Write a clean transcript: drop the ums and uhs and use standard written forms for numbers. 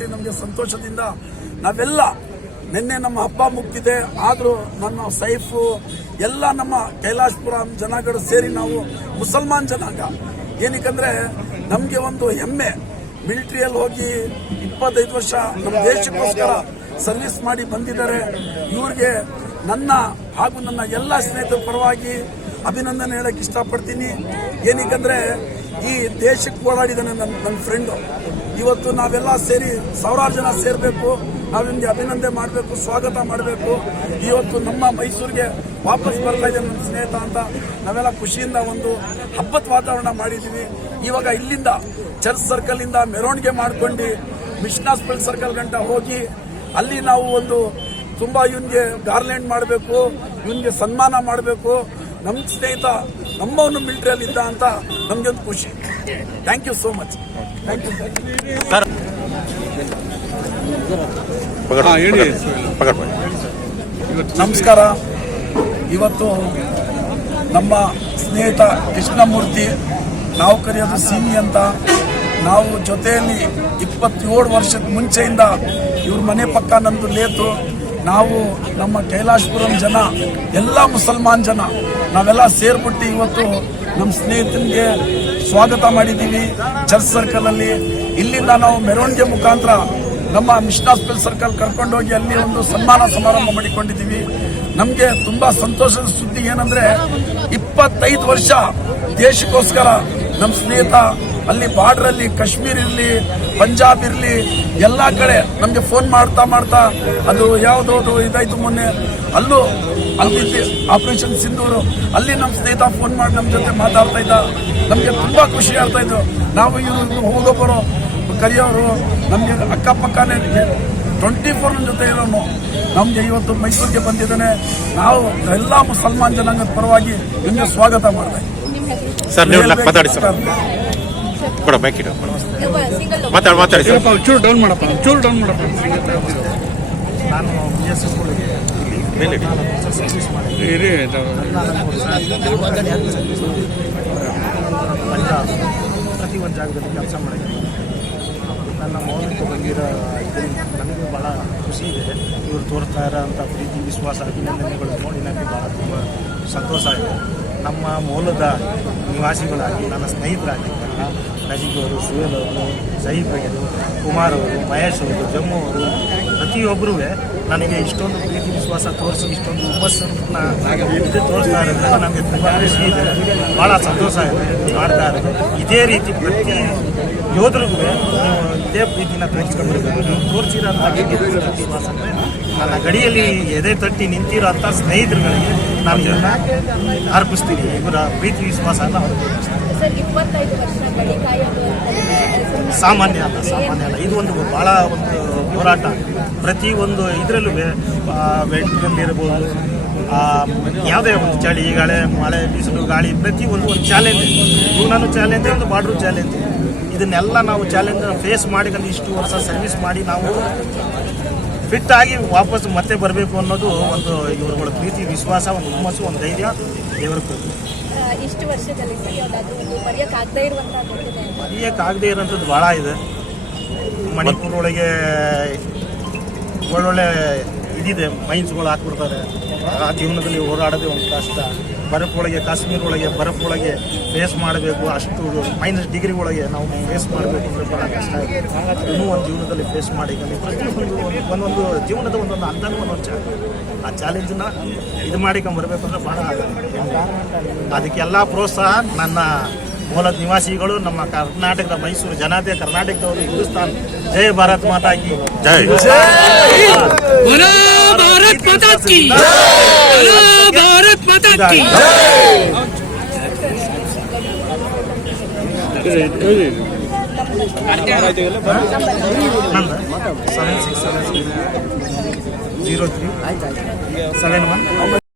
ಕೊಟ್ಟು ನಮಗೆ ಸಂತೋಷದಿಂದ ನಾವೆಲ್ಲ ನಿನ್ನೆ ನಮ್ಮ ಹಬ್ಬ ಮುಗ್ದಿದೆ. ಆದರೂ ನನ್ನ ಸೈಫು ಎಲ್ಲ ನಮ್ಮ ಕೈಲಾಶಪುರ ಜನಗಳು ಸೇರಿ ನಾವು ಮುಸಲ್ಮಾನ್ ಜನಾಂಗ ಏನಕ್ಕಂದ್ರೆ ನಮಗೆ ಒಂದು ಹೆಮ್ಮೆ. ಮಿಲಿಟರಿಯಲ್ಲಿ ಹೋಗಿ 25 ವರ್ಷ ನಮ್ಮ ದೇಶಕ್ಕೋಸ್ಕರ ಸರ್ವಿಸ್ ಮಾಡಿ ಬಂದಿದ್ದಾರೆ. ಇವ್ರಿಗೆ ನನ್ನ ಹಾಗೂ ನನ್ನ ಎಲ್ಲ ಸ್ನೇಹಿತರ ಪರವಾಗಿ ಅಭಿನಂದನೆ ಹೇಳಕ್ಕೆ ಇಷ್ಟಪಡ್ತೀನಿ. ಏನಕ್ಕಂದ್ರೆ ಈ ದೇಶಕ್ಕೆ ಓಡಾಡಿದ್ದಾನೆ ನನ್ನ ಫ್ರೆಂಡು. ಇವತ್ತು ನಾವೆಲ್ಲ ಸೇರಿ ಸಾವಿರಾರು ಜನ ಸೇರಬೇಕು, ನಾವು ನಿಮಗೆ ಅಭಿನಂದನೆ ಮಾಡಬೇಕು, ಸ್ವಾಗತ ಮಾಡಬೇಕು. ಇವತ್ತು ನಮ್ಮ ಮೈಸೂರಿಗೆ ವಾಪಸ್ ಬರ್ತಾ ಇದೆ ನನ್ನ ಸ್ನೇಹಿತ ಅಂತ ನಾವೆಲ್ಲ ಖುಷಿಯಿಂದ ಒಂದು ಹಬ್ಬದ ವಾತಾವರಣ ಮಾಡಿದ್ದೀವಿ. ಇವಾಗ ಇಲ್ಲಿಂದ ಚರ್ಚ್ ಸರ್ಕಲ್ ಇಂದ ಮೆರವಣಿಗೆ ಮಾಡ್ಕೊಂಡು ಮಿಷನ್ ಹಾಸ್ಪಿಟಲ್ ಸರ್ಕಲ್ ಗಂಟ ಹೋಗಿ ಅಲ್ಲಿ ನಾವು ಒಂದು ತುಂಬಾ ಇವನ್ಗೆ ಗಾರ್ಲೆಂಡ್ ಮಾಡಬೇಕು, ಇವನ್ಗೆ ಸನ್ಮಾನ ಮಾಡಬೇಕು. ನಮ್ಮ ಸ್ನೇಹಿತ ನಮ್ಮವನು ಮಿಲಿಟರಿಯಲ್ಲಿ ಇದ್ದ ಅಂತ ನಮ್ಗೊಂದು ಖುಷಿ. Thank you so much. Thank you sir. ನಮಸ್ಕಾರ. ಇವತ್ತು ನಮ್ಮ ಸ್ನೇಹಿತ ಕೃಷ್ಣಮೂರ್ತಿ, ನಾವು ಕರೆಯೋದು ಸಿಮಿ ಅಂತ, ನಾವು ಜೊತೆಯಲ್ಲಿ 27 ವರ್ಷದ ಮುಂಚೆಯಿಂದ ಇವ್ರ ಮನೆ ಪಕ್ಕ ನಂದು ಲೇತು. ನಾವು ನಮ್ಮ ಕೈಲಾಶಪುರಂ ಜನ ಎಲ್ಲ ಮುಸಲ್ಮಾನ್ ಜನ ನಾವೆಲ್ಲ ಸೇರ್ಬಿಟ್ಟು ಇವತ್ತು ನಮ್ಮ ಸ್ನೇಹಿತನಿಗೆ ಸ್ವಾಗತ ಮಾಡಿದ್ದೀವಿ ಚರ್ಚ್ ಸರ್ಕಲ್ ಅಲ್ಲಿ. ಇಲ್ಲಿಂದ ನಾವು ಮೆರವಣಿಗೆ ಮುಖಾಂತರ ನಮ್ಮ ಮಿಷನ್ ಹಾಸ್ಪಿಟಲ್ ಸರ್ಕಲ್ ಕರ್ಕೊಂಡೋಗಿ ಅಲ್ಲಿ ಒಂದು ಸನ್ಮಾನ ಸಮಾರಂಭ ಮಾಡಿಕೊಂಡಿದ್ದೀವಿ. ನಮಗೆ ತುಂಬಾ ಸಂತೋಷದ ಸುದ್ದಿ ಏನಂದ್ರೆ 25 ವರ್ಷ ದೇಶಕ್ಕೋಸ್ಕರ ನಮ್ಮ ಸ್ನೇಹಿತ ಅಲ್ಲಿ ಬಾರ್ಡರ್ ಅಲ್ಲಿ ಕಾಶ್ಮೀರ್ ಇರಲಿ, ಪಂಜಾಬ್ ಇರಲಿ, ಎಲ್ಲಾ ಕಡೆ ನಮ್ಗೆ ಫೋನ್ ಮಾಡ್ತಾ ಅದು ಯಾವ್ದು ಇದಾಯ್ತು ಮೊನ್ನೆ ಅಲ್ಲೂ ಅಲ್ಲಿ ಆಪರೇಷನ್ ಸಿಂಧೂರು ಅಲ್ಲಿ ನಮ್ಮ ಸ್ನೇಹಿತ ಫೋನ್ ಮಾಡಿ ನಮ್ಮ ಜೊತೆ ಮಾತಾಡ್ತಾ ಇದ್ದ. ನಮ್ಗೆ ತುಂಬಾ ಖುಷಿ ಆಗ್ತಾ ಇದ್ದು. ನಾವು ಇವರು ಹೋಗೋಬರೋ ಕರಿಯೋರು ನಮ್ಗೆ ಅಕ್ಕಪಕ್ಕನೇ 24 ನನ್ನ ಜೊತೆ ಇರೋನು. ನಮ್ಗೆ ಇವತ್ತು ಮೈಸೂರಿಗೆ ಬಂದಿದ್ದಾನೆ. ನಾವು ಎಲ್ಲ ಮುಸಲ್ಮಾನ್ ಜನಾಂಗದ ಪರವಾಗಿ ನಿಮ್ಗೆ ಸ್ವಾಗತ ಮಾಡ್ತಾ ಚೂರು ಡೌನ್ ಮಾಡಪ್ಪ. ನಾನು ಸರ್ವಿಸ್ ಮಾಡಿ ಪ್ರತಿ ಒಂದು ಜಾಗದಲ್ಲಿ ಕೆಲಸ ಮಾಡಿದ್ದೀನಿ. ನನ್ನ ಮೌನಕ್ಕೆ ಬಂದಿರೋ ಇದರಿಂದ ನನಗೂ ಭಾಳ ಖುಷಿ ಇದೆ. ಇವರು ತೋರಿಸ್ತಾ ಇರೋಂಥ ಪ್ರೀತಿ, ವಿಶ್ವಾಸ, ಅಭಿನಂದನೆಗಳು ನೋಡಿ ನನಗೆ ಭಾಳ ತುಂಬ ಸಂತೋಷ ಇದೆ. ನಮ್ಮ ಮೂಲದ ನಿವಾಸಿಗಳಾಗಿ ನನ್ನ ಸ್ನೇಹಿತರಾಗಿದ್ದಲ್ಲ ನಜೀಬ್ ಅವರು, ಸುಹೇಲ್ ಅವರು, ಸಹೀಬ್ ಅವರು, ಕುಮಾರ್ ಅವರು, ಮಹೇಶ್ ಅವರು, ಜಮ್ಮು ಅವರು, ಪ್ರತಿಯೊಬ್ಬರೂ ನನಗೆ ಇಷ್ಟೊಂದು ಪ್ರೀತಿ ವಿಶ್ವಾಸ ತೋರಿಸಿ ಇಷ್ಟೊಂದು ಹುಮ್ಮಸ್ಸನ್ನು ತೋರಿಸ್ತಾ ಇರೋದ್ರಿಂದ ನನಗೆ ತುಂಬ ಖುಷಿ ಇದೆ, ಭಾಳ ಸಂತೋಷ ಇದೆ. ಮಾಡ್ತಾ ಇರೋದು ಇದೇ ರೀತಿ ಪ್ರತಿ ಯೋಧರಿಗೂ ಇದೇ ಪ್ರೀತಿನ ತೋರಿಸ್ಕೊಂಡ್ಬರ್ಬೇಕು. ನೀವು ತೋರಿಸಿರೋಂಥ ವಿಶ್ವಾಸ ಅಂದರೆ ನನ್ನ ಗಡಿಯಲ್ಲಿ ಎದೆ ತಟ್ಟಿ ನಿಂತಿರೋಂಥ ಸ್ನೇಹಿತರುಗಳಿಗೆ ನಾನು ಇದನ್ನು ಅರ್ಪಿಸ್ತೀನಿ. ಇವರ ಪ್ರೀತಿ ವಿಶ್ವಾಸನ ಸಾಮಾನ್ಯ ಅಲ್ಲ. ಇದು ಒಂದು ಭಾಳ ಒಂದು ಹೋರಾಟ. ಪ್ರತಿಯೊಂದು ಇದರಲ್ಲೂ ವೆಂಟ್ರಲ್ಲಿರ್ಬೋದು, ಯಾವುದೇ ಒಂದು ಚಳಿ, ಗಾಳಿ, ಮಳೆ, ಬಿಸಿಲು, ಗಾಳಿ, ಪ್ರತಿಯೊಂದು ಚಾಲೆಂಜ್. ನಾನು ಚಾಲೆಂಜ್, ಒಂದು ಬಾರ್ಡ್ರು ಚಾಲೆಂಜ್. ಇದನ್ನೆಲ್ಲ ನಾವು ಚಾಲೆಂಜ್ ಫೇಸ್ ಮಾಡಿ ಇಷ್ಟು ವರ್ಷ ಸರ್ವಿಸ್ ಮಾಡಿ ನಾವು ಫಿಟ್ ಆಗಿ ವಾಪಸ್ ಮತ್ತೆ ಬರಬೇಕು ಅನ್ನೋದು ಒಂದು ಇವರುಗಳ ಪ್ರೀತಿ, ವಿಶ್ವಾಸ, ಒಂದು ಹುಮ್ಮಸ್ಸು, ಒಂದು ಧೈರ್ಯ ದೇವರ ಕೊಟ್ಟು. ಇಷ್ಟು ವರ್ಷದಲ್ಲಿ ಮರೆಯೋಕ್ಕಾಗದೇ ಇರೋಂಥದ್ದು ಭಾಳ ಇದೆ. ಮಣಿಪುರ ಒಳಗೆ ಒಳ್ಳೊಳ್ಳೆ ಇದಿದೆ, ಮೈನ್ಸ್ಗಳು ಹಾಕ್ಬಿಡ್ತಾರೆ. ಆ ಜೀವನದಲ್ಲಿ ಹೋರಾಡೋದೇ ಒಂದು ಕಷ್ಟ. ಬರಫೊಳಗೆ, ಕಾಶ್ಮೀರ ಒಳಗೆ ಬರಫೊಳಗೆ ಫೇಸ್ ಮಾಡಬೇಕು. ಅಷ್ಟು ಮೈನಸ್ ಡಿಗ್ರಿ ಒಳಗೆ ನಾವು ಫೇಸ್ ಮಾಡಬೇಕು ಅಂದರೆ ಭಾಳ ಕಷ್ಟ ಇದೆ. ಇನ್ನೂ ಒಂದು ಜೀವನದಲ್ಲಿ ಫೇಸ್ ಮಾಡಿ ಪ್ರತಿಯೊಂದು ಒಂದೊಂದು ಜೀವನದ ಒಂದೊಂದು ಹಂತನೂ ಒಂದೊಂದು ಚಾಲೆಂಜ್. ಆ ಚಾಲೆಂಜನ್ನ ಇದು ಮಾಡಿಕೊಂಬರ್ಬೇಕು ಅಂದರೆ ಭಾಳ ಅದಕ್ಕೆಲ್ಲ ಪ್ರೋತ್ಸಾಹ ನನ್ನ ಮೂಲದ ನಿವಾಸಿಗಳು, ನಮ್ಮ ಕರ್ನಾಟಕದ ಮೈಸೂರು ಜನತೆ, ಕರ್ನಾಟಕದವರು, ಹಿಂದೂಸ್ತಾನ್. ಜೈ ಭಾರತ್ ಮಾತಾ ಕಿ ಜೈ. ಭಾರತ್ ಮಾತಾ ಕಿ ಭಾರತ್ ಮಾತಾ ಕಿ. ನಂದು 76703711